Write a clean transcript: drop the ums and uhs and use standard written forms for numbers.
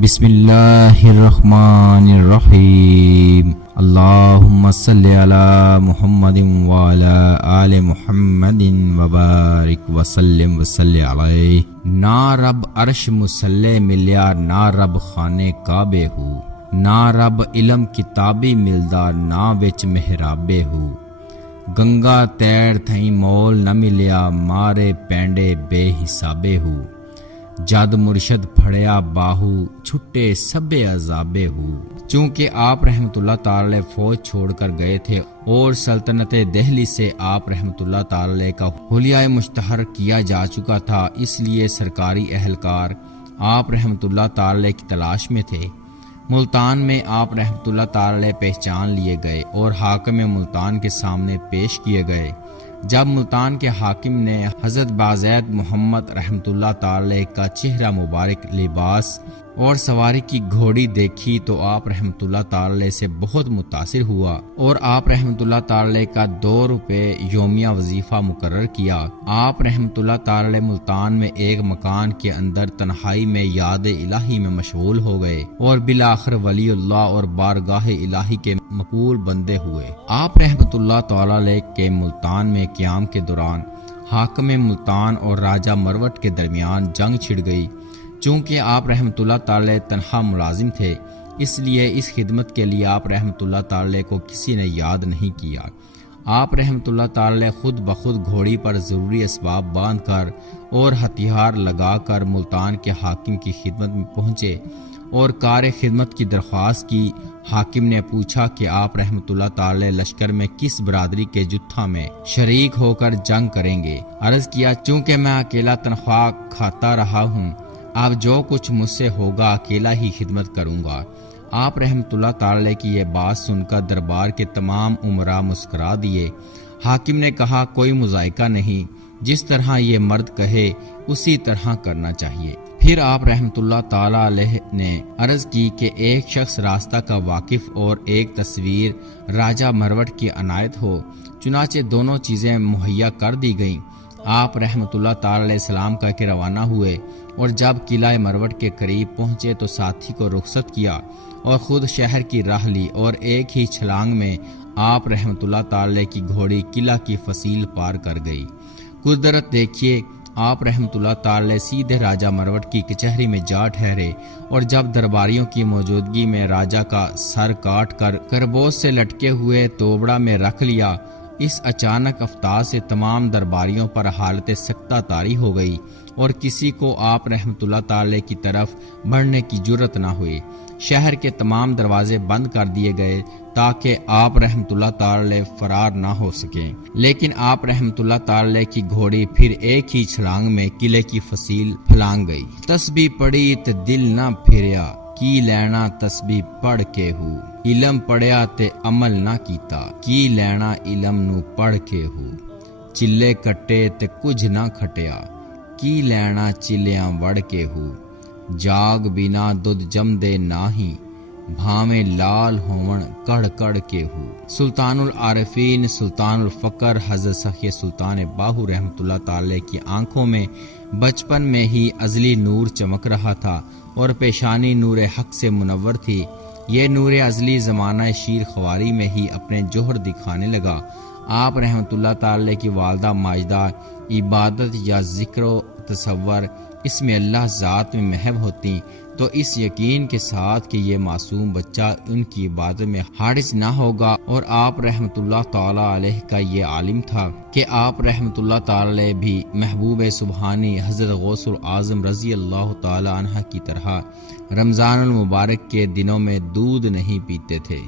بسم اللہ الرحمن الرحیم اللہم صلی علی محمد وعلی آل محمد وبارک وسلم وصلی علیہ۔ نہ رب عرش مسلح ملیا نہ رب خانے کعبے ہو، نہ رب علم کتابی ملدا نہ وچ محرابے ہو۔ گنگا تیر تھیں مول نہ ملیا مارے پینڈے بے حسابے ہو۔ جد مرشد پھڑیا باہو چھٹے سبے عذابے ہو۔ چونکہ آپ رحمۃ اللہ تعالی فوج چھوڑ کر گئے تھے اور سلطنت دہلی سے آپ رحمۃ اللہ تعالی کا حلیہ مشتہر کیا جا چکا تھا، اس لیے سرکاری اہلکار آپ رحمۃ اللہ تعالی کی تلاش میں تھے۔ ملتان میں آپ رحمۃ اللہ تعالی پہچان لیے گئے اور حاکم ملتان کے سامنے پیش کیے گئے۔ جب ملتان کے حاکم نے حضرت بازید محمد رحمۃ اللہ تعالی کا چہرہ مبارک، لباس اور سواری کی گھوڑی دیکھی تو آپ رحمۃ اللہ تعالی سے بہت متاثر ہوا اور آپ رحمۃ اللہ تعالی کا 2 روپے یومیہ وظیفہ مقرر کیا۔ آپ رحمۃ اللہ تعالی ملتان میں ایک مکان کے اندر تنہائی میں یاد الہی میں مشغول ہو گئے اور بالآخر ولی اللہ اور بارگاہ الہی کے مقبول بندے ہوئے۔ آپ رحمۃ اللہ تعالی کے ملتان میں قیام کے دوران حاکم ملتان اور راجہ مروٹ کے درمیان جنگ چھڑ گئی۔ چونکہ آپ رحمۃ اللہ تعالی تنہا ملازم تھے، اس لیے اس خدمت کے لیے آپ رحمۃ اللہ تعالی کو کسی نے یاد نہیں کیا۔ آپ رحمۃ اللہ تعالی خود بخود گھوڑی پر ضروری اسباب باندھ کر اور ہتھیار لگا کر ملتان کے حاکم کی خدمت میں پہنچے اور کار خدمت کی درخواست کی۔ حاکم نے پوچھا کہ آپ رحمۃ اللہ تعالی لشکر میں کس برادری کے جتھا میں شریک ہو کر جنگ کریں گے؟ عرض کیا چونکہ میں اکیلا تنخواہ کھاتا رہا ہوں، اب جو کچھ مجھ سے ہوگا اکیلا ہی خدمت کروں گا۔ آپ رحمۃ اللہ تعالی کی یہ بات سن کر دربار کے تمام امراء مسکرا دیے۔ حاکم نے کہا کوئی مذائقہ نہیں، جس طرح یہ مرد کہے اسی طرح کرنا چاہیے۔ پھر آپ رحمۃ اللہ تعالی علیہ نے عرض کی کہ ایک شخص راستہ کا واقف اور ایک تصویر راجہ مروٹ کی عنایت ہو۔ چنانچہ دونوں چیزیں مہیا کر دی گئیں۔ آپ رحمۃ اللہ تعالی علیہ السلام کہہ کے روانہ ہوئے اور جب قلعہ مروٹ کے قریب پہنچے تو ساتھی کو رخصت کیا اور خود شہر کی راہ لی اور ایک ہی چھلانگ میں آپ رحمۃ اللہ تعالی کی گھوڑی قلعہ کی فصیل پار کر گئی۔ قدرت دیکھیے، آپ رحمۃ اللہ تعالی سیدھے راجہ مروٹ کی کچہری میں جا ٹھہرے اور جب درباریوں کی موجودگی میں راجہ کا سر کاٹ کر کربوس سے لٹکے ہوئے توبڑا میں رکھ لیا۔ اس اچانک افطار سے تمام درباریوں پر حالت سکتہ طاری ہو گئی اور کسی کو آپ رحمۃ اللہ تعالی کی طرف بڑھنے کی جرت نہ ہوئی۔ شہر کے تمام دروازے بند کر دیے گئے تاکہ آپ رحمۃ اللہ تعالی فرار نہ ہو سکیں، لیکن آپ رحمۃ اللہ تعالی کی گھوڑی پھر ایک ہی چھلانگ میں قلعے کی فصیل پھلانگ گئی۔ تسبیح پڑھی تے دل نہ پھریا، کی لینا تسبیح پڑھ کے ہو۔ علم پڑھیا تے عمل نہ کیتا، کی لینا علم نو پڑھ کے ہو۔ چلے کٹے تے کچھ نہ کھٹیا، کی لینا چلیاں وڑ کے ہو۔ جاگ بنا دودھ جم دے ناہی، بھاویں لال ہون کڑ کڑ کے ہو۔ سلطان العارفین سلطان الفقر حضرت سخی سلطان باہو رحمۃ اللہ تعالی کی آنکھوں میں بچپن میں ہی ازلی نور چمک رہا تھا اور پیشانی نور حق سے منور تھی۔ یہ نور ازلی زمانہ شیر خواری میں ہی اپنے جوہر دکھانے لگا۔ آپ رحمۃ اللہ تعالی کی والدہ ماجدہ عبادت یا ذکر و تصور اس میں اللہ ذات میں محو ہوتی تو اس یقین کے ساتھ کہ یہ معصوم بچہ ان کی عبادت میں حارث نہ ہوگا، اور آپ رحمۃ اللہ تعالی علیہ کا یہ عالم تھا کہ آپ رحمۃ اللہ تعالی بھی محبوب سبحانی حضرت غوث الاعظم رضی اللہ تعالی عنہ کی طرح رمضان المبارک کے دنوں میں دودھ نہیں پیتے تھے۔